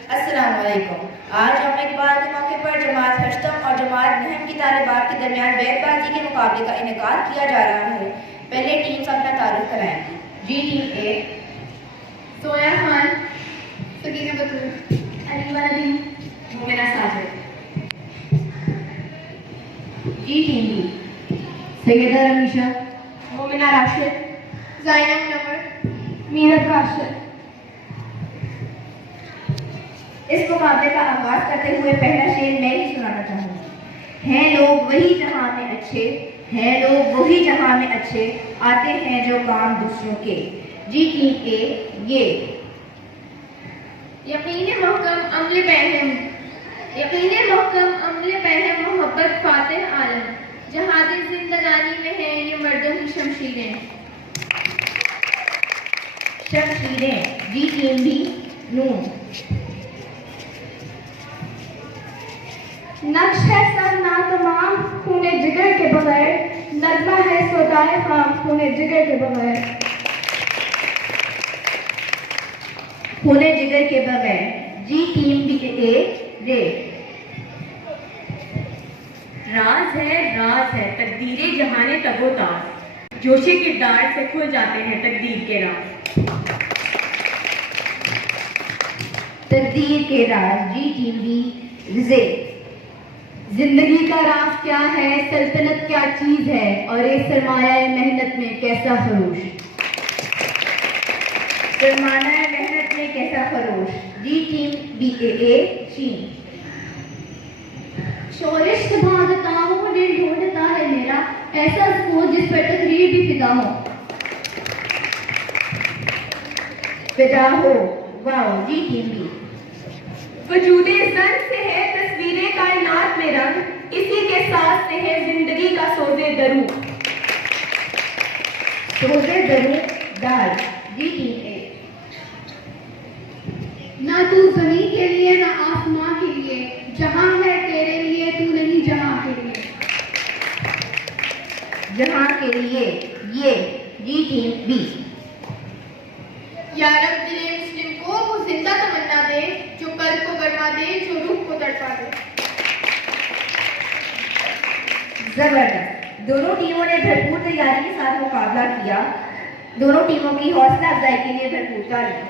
अस्सलामुअलैकुम। आज यौम इक़बाल के मौके पर जमात हश्तम और जमात नहम की तालिबात के दरमियान बैतबाजी के मुकाबले का इनेकाद किया जा रहा है। पहले टीम से अपना तारुफ कराएंगी। जी टीम ए सोया खान, सकीना बतूर, अलीमा नदीम, मोमिना साजिद। जी टीम बी सैयदा रमीशा, मोमिना राशिद, ज़ाइना मुनव्वर, मीरत राशिद। इस मुकाबले का आगाज करते हुए पहला शेर मैं ही सुनाना चाहूँगी। हैं लोग वही जहां में अच्छे, हैं लोग वही जहां में अच्छे, आते हैं जो काम दूसरों के। जी टीम ए ये यकीन महकम अमले पहन, यकीन महकम अमले पहन मोहब्बत फातिह आलम, जहादी जिंदगानी में है ये मर्दों की शमशीरें। शमशीरें। जी टीम बी नून नक्श है सब नातमाम खूने जिगर के बगैर, नगमा है सोदाए खाम खूने जिगर के बगैर। खूने जिगर के बगैर। जी टीम बी ए रे राज है तकदीरे जहाने तगोतार, जोशे किरदार से खुल जाते हैं तकदीर के राज। तकदीर के राज। जी टीम बी रिजे जिंदगी का राज क्या है, सल्तनत क्या चीज है, और एक सरमाया मेहनत में कैसा खरोश। सरमाना मेहनत में कैसा खरोश। जी टीम बी ए चीन शोरिश से भागता हूँ दिल ढूंढता है मेरा, ऐसा सुकून जिस पर तकरीर भी फिदा हो। फिदा हो। वाओ। जी टीम बी वजूदे जन से है तस्वीरें कायनात में रंग, इसी के साथ से है जिंदगी का सोजे दरू। सोजे दरू दाल। जी टीम ए ना तू जमीन के लिए ना आसमां के लिए, जहां है तेरे लिए तू नहीं जहां के लिए। जहां के लिए ये। जी टीम बी या रब दिले मुस्लिम को वो जिंदा तमन्ना दे, जो कल्ब को गरमा दे, जो रूह को तड़पा दे। जबरदस्त। दोनों टीमों ने भरपूर तैयारी के साथ मुकाबला किया। दोनों टीमों की हौसला अफजाई के लिए भरपूर तालियां।